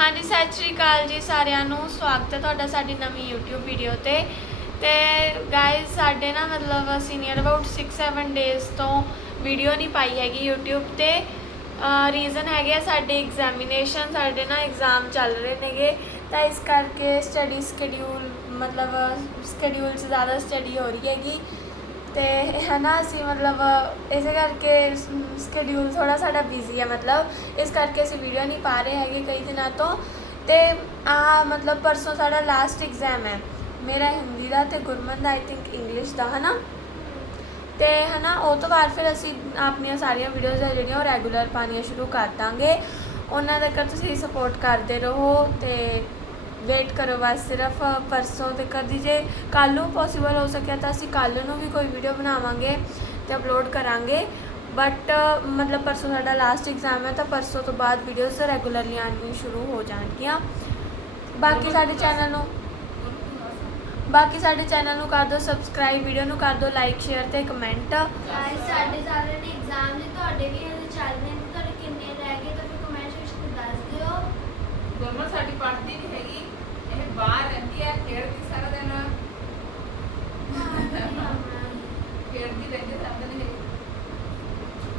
ਹਾਂਜੀ, ਸਤਿ ਸ਼੍ਰੀ ਅਕਾਲ ਜੀ ਸਾਰਿਆਂ ਨੂੰ। ਸਵਾਗਤ ਹੈ ਤੁਹਾਡਾ ਸਾਡੀ ਨਵੀਂ YouTube ਵੀਡੀਓ ਤੇ। ਤੇ ਗਾਇਸ ਸਾਡੇ ਨਾ ਮਤਲਬ ਅਸੀਂ ਨੀਅਰ ਅਬਾਊਟ 6-7 ਡੇਜ਼ ਤੋਂ ਵੀਡੀਓ ਨਹੀਂ ਪਾਈ ਹੈਗੀ YouTube ਤੇ। ਰੀਜ਼ਨ ਹੈਗੇ ਆ, ਸਾਡੇ ਐਗਜ਼ਾਮੀਨੇਸ਼ਨ ਸਾਡੇ ਨਾ ਐਗਜ਼ਾਮ ਚੱਲ ਰਹੇ ਨੇਗੇ। ਤਾਂ ਇਸ ਕਰਕੇ ਸਟੱਡੀ ਸਕੇਡਿਊਲ ਮਤਲਬ ਸਕੇਡਿਊਲ 'ਚ ਜ਼ਿਆਦਾ ਸਟੱਡੀ ਹੋ ਰਹੀ ਹੈਗੀ। ਤੇ ਹੈ ਨਾ ਅਸੀਂ ਮਤਲਬ ਇਸੇ ਕਰਕੇ ਸਕੇਡਿਊਲ ਥੋੜਾ ਸਾਡਾ ਬਿਜ਼ੀ ਹੈ ਮਤਲਬ, ਇਸ ਕਰਕੇ ਅਸੀਂ ਵੀਡੀਓ ਨਹੀਂ ਪਾ ਰਹੇ ਹੈਗੇ ਕਈ ਦਿਨਾਂ ਤੋਂ। ਤੇ ਆ ਮਤਲਬ ਪਰਸੋਂ ਸਾਡਾ ਲਾਸਟ ਐਗਜ਼ਾਮ ਹੈ, ਮੇਰਾ ਹਿੰਦੀ ਦਾ ਤੇ ਗੁਰਮਨ ਦਾ ਆਈ ਥਿੰਕ ਇੰਗਲਿਸ਼ ਦਾ ਹੈ ਨਾ ਤੇ ਹਨਾ, ਉਹ ਤੋਂ ਬਾਅਦ ਫਿਰ ਅਸੀਂ ਆਪਣੀਆਂ ਸਾਰੀਆਂ ਵੀਡੀਓਜ਼ ਆ ਜਿਹੜੀਆਂ ਉਹ ਰੈਗੂਲਰ ਪਾਣੀਆਂ ਸ਼ੁਰੂ ਕਰ ਦਾਂਗੇ। ਉਹਨਾਂ ਤੱਕ ਤੁਸੀਂ ਸਪੋਰਟ ਕਰਦੇ ਰਹੋ ਤੇ ਵੇਟ ਕਰੋ ਬਸ ਸਿਰਫ ਪਰਸੋਂ ਤੇ ਕਦੀ ਜੇ ਕੱਲ ਨੂੰ ਪੋਸੀਬਲ ਹੋ ਸਕਿਆ ਤਾਂ ਅਸੀਂ ਕੱਲ ਨੂੰ ਵੀ ਕੋਈ ਵੀਡੀਓ ਬਣਾਵਾਂਗੇ ਤੇ ਅਪਲੋਡ ਕਰਾਂਗੇ। ਬਟ ਮਤਲਬ ਪਰਸੋਂ ਸਾਡਾ ਲਾਸਟ ਐਗਜ਼ਾਮ ਹੈ ਤਾਂ ਪਰਸੋਂ ਤੋਂ ਬਾਅਦ ਵੀਡੀਓਜ਼ ਰੈਗੂਲਰਲੀ ਆਉਣੀਆਂ ਸ਼ੁਰੂ ਹੋ ਜਾਣਗੀਆਂ। ਬਾਕੀ ਸਾਡੇ ਚੈਨਲ ਨੂੰ ਬਾਕੀ ਸਾਡੇ ਚੈਨਲ ਨੂੰ ਕਰ ਦਿਓ ਸਬਸਕ੍ਰਾਈਬ ਵੀਡੀਓ ਨੂੰ ਕਰ ਦਿਓ ਲਾਈਕ ਸ਼ੇਅਰ ਤੇ ਕਮੈਂਟ ਗਾਇਸ ਸਾਡੇ ਸਾਰੇ ਨੇ ਐਗਜ਼ਾਮ ਨੇ ਤੁਹਾਡੇ ਵੀ ਹਜੇ ਚੱਲ ਰਹੇ ਨੇ ਤੁਹਾਡੇ ਕਿੰਨੇ ਰਹਿ ਗਏ ਤਾਂ ਫਿਰ ਕਮੈਂਟ ਵਿੱਚ ਦੱਸ ਦਿਓ। ਗੁਰਮਨ ਸਾਡੀ ਪੜ੍ਹਦੀ ਨਹੀਂ ਹੈਗੀ। ਇਹ ਬਾਹਰ ਰਹਿੰਦੀ ਹੈ ਖੇਡਦੀ ਸਾਰਾ ਦਿਨ। ਖੇਡਦੀ ਰਹਿੰਦੀ ਸਾਰਾ ਦਿਨ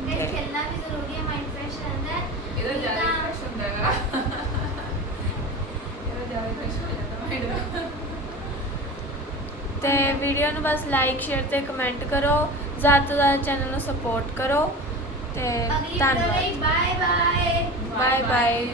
ਇਹ। ਖੇਲਣਾ ਵੀ ਜ਼ਰੂਰੀ ਹੈ ਮਾਈਂਡ ਫਰੈਸ਼ ਰਹਿੰਦਾ ਹੈ। ਇਹਦਾ ਜ਼ਿਆਦਾ ਤਾਂ- ਖੁਸ਼ ਹੁੰਦਾ ਹੈਗਾ। ਇਹਦਾ ਜ਼ਿਆਦਾ ਖੁਸ਼ ਹੋ ਜਾਂਦਾ ਮਾਈਂਡ ਤੇ ਵੀਡੀਓ ਨੂੰ ਬਸ ਲਾਈਕ ਸ਼ੇਅਰ ਤੇ ਕਮੈਂਟ ਕਰੋ। ਜ਼ਿਆਦਾ ਤੋਂ ਜ਼ਿਆਦਾ ਚੈਨਲ ਨੂੰ ਸਪੋਰਟ ਕਰੋ। ਤੇ ਅਗਲੀ ਵੀਡੀਓ ਧੰਨਵਾਦ ਲਈ ਬਾਏ ਬਾਏ ਬਾਏ ਬਾਏ